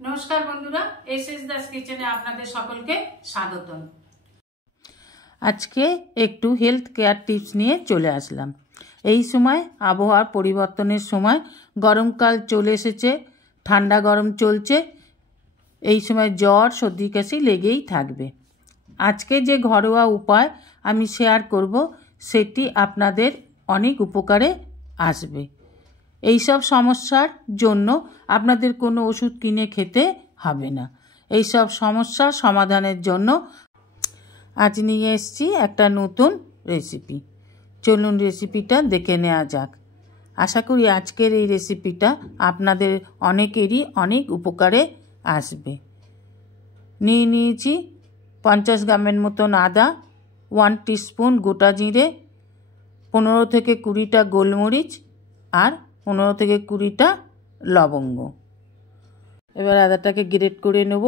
नमस्कार बंधुरा एसएस दास किचेने आपनादेर सकलके स्वागतम। आज के एकटू हेल्थ केयर टिप्स निये चले आसलाम। এই সময় আবহাওয়ার পরিবর্তনের সময় গরমকাল চলে এসেছে, ঠান্ডা গরম চলছে, এই সময় জ্বর সর্দি কাশি লেগেই থাকবে। আজকে যে ঘরোয়া উপায় আমি শেয়ার করব সেটি আপনাদের অনেক উপকারে আসবে। এই সব সমস্যার জন্য আপনাদের কোনো ওষুধ কিনে খেতে হবে না। এই সব সমস্যার সমাধানের জন্য আজ নিয়ে এসেছি একটা নতুন রেসিপি। চলুন রেসিপিটা দেখে নেওয়া যাক। আশা করি আজকের এই রেসিপিটা আপনাদের অনেকেরই অনেক উপকারে আসবে। নিয়ে নিয়েছি 50 গ্রামের মতন আদা, 1 টিস্পুন গোটা জিরে, 15 থেকে 20টা গোলমরিচ আর 15 থেকে 20টা লবঙ্গ। এবার আদাটাকে গ্রেট করে নেব।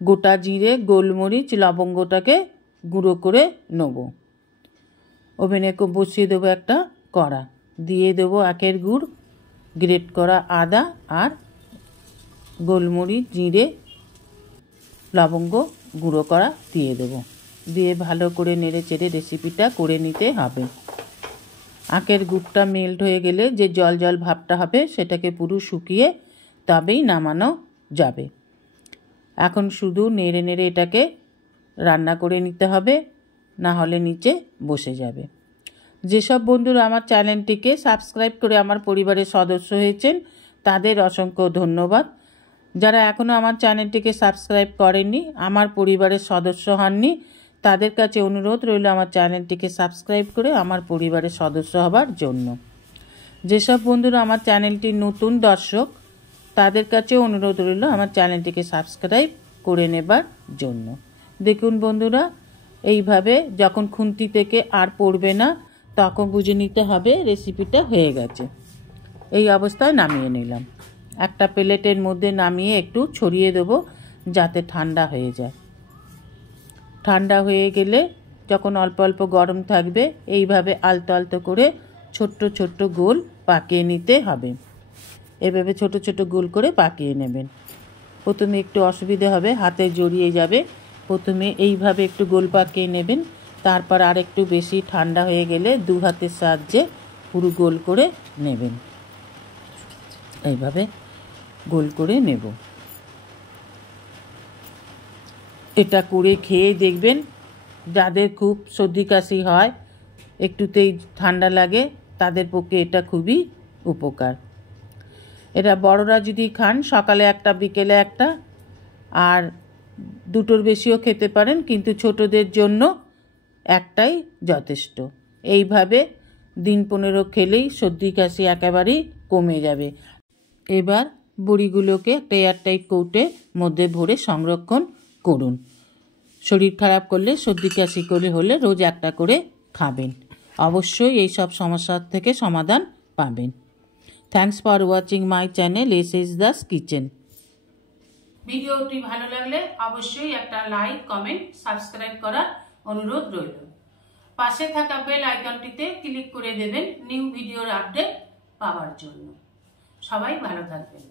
গোটা জিরে, গোলমরিচ, লবঙ্গটাকে গুঁড়ো করে নেব। ওভেনে বসিয়ে দেবো একটা কড়া, দিয়ে দেবো আখের গুড়, গ্রেট করা আদা আর গোলমরিচ, জিরে, লবঙ্গ গুঁড়ো করা দিয়ে দেবো। দিয়ে ভালো করে নেড়ে চেড়ে রেসিপিটা করে নিতে হবে। আখের গুড়টা মেল্ট হয়ে গেলে যে জল জল ভাবটা হবে সেটাকে পুরো শুকিয়ে তবেই নামানো যাবে। এখন শুধু নেড়ে নেড়ে এটাকে রান্না করে নিতে হবে, না হলে নিচে বসে যাবে। যেসব বন্ধুরা আমার চ্যানেলটিকে সাবস্ক্রাইব করে আমার পরিবারের সদস্য হয়েছেন তাদের অসংখ্য ধন্যবাদ। যারা এখনও আমার চ্যানেলটিকে সাবস্ক্রাইব করেননি, আমার পরিবারের সদস্য হননি, তাদের কাছে অনুরোধ রইল আমার চ্যানেলটিকে সাবস্ক্রাইব করে আমার পরিবারের সদস্য হবার জন্য। যেসব বন্ধুরা আমার চ্যানেলটির নতুন দর্শক তাদের কাছে অনুরোধ রইল আমার চ্যানেলটিকে সাবস্ক্রাইব করে নেবার জন্য। দেখুন বন্ধুরা, এইভাবে যখন খুন্তি থেকে আর পড়বে না তখন বুঝে নিতে হবে রেসিপিটা হয়ে গেছে। এই অবস্থায় নামিয়ে নিলাম। একটা প্লেটের মধ্যে নামিয়ে একটু ছড়িয়ে দেবো যাতে ঠান্ডা হয়ে যায়। ঠান্ডা হয়ে গেলে যখন অল্প অল্প গরম থাকবে এইভাবে আলতো আলতো করে ছোট্ট ছোট্ট গোল পাকিয়ে নিতে হবে। এভাবে ছোট ছোট গোল করে পাকিয়ে নেবেন। প্রথমে একটু অসুবিধে হবে, হাতে জড়িয়ে যাবে। প্রথমে এইভাবে একটু গোল পাকিয়ে নেবেন, তারপর আর একটু বেশি ঠান্ডা হয়ে গেলে দু হাতের সাহায্যে পুরো গোল করে নেবেন। এইভাবে গোল করে নেব। এটা করে খেয়ে দেখবেন, যাদের খুব সর্দি কাশি হয়, একটুতেই ঠান্ডা লাগে, তাদের পক্ষে এটা খুবই উপকার। এটা বড়রা যদি খান সকালে একটা বিকেলে একটা, আর দুটোর বেশিও খেতে পারেন, কিন্তু ছোটদের জন্য একটাই যথেষ্ট। এইভাবে দিন 15 খেলেই সর্দি কাশি একেবারেই কমে যাবে। এবার বড়িগুলোকে একটা এয়ারটাইট কৌটোর মধ্যে ভরে সংরক্ষণ করুন। শরীর খারাপ করলে, সর্দি কাশি করে হলে রোজ একটা করে খাবেন। অবশ্যই এই সব সমস্যার থেকে সমাধান পাবেন। Thanks for watching my channel SS Das kitchen. ভিডিওটি ভালো লাগলে অবশ্যই একটা লাইক, কমেন্ট, সাবস্ক্রাইব করার অনুরোধ রইল। পাশে থাকা বেল আইকনটিতে ক্লিক করে দেবেন নিউ ভিডিওর আপডেট পাওয়ার জন্য। সবাই ভালো থাকবেন।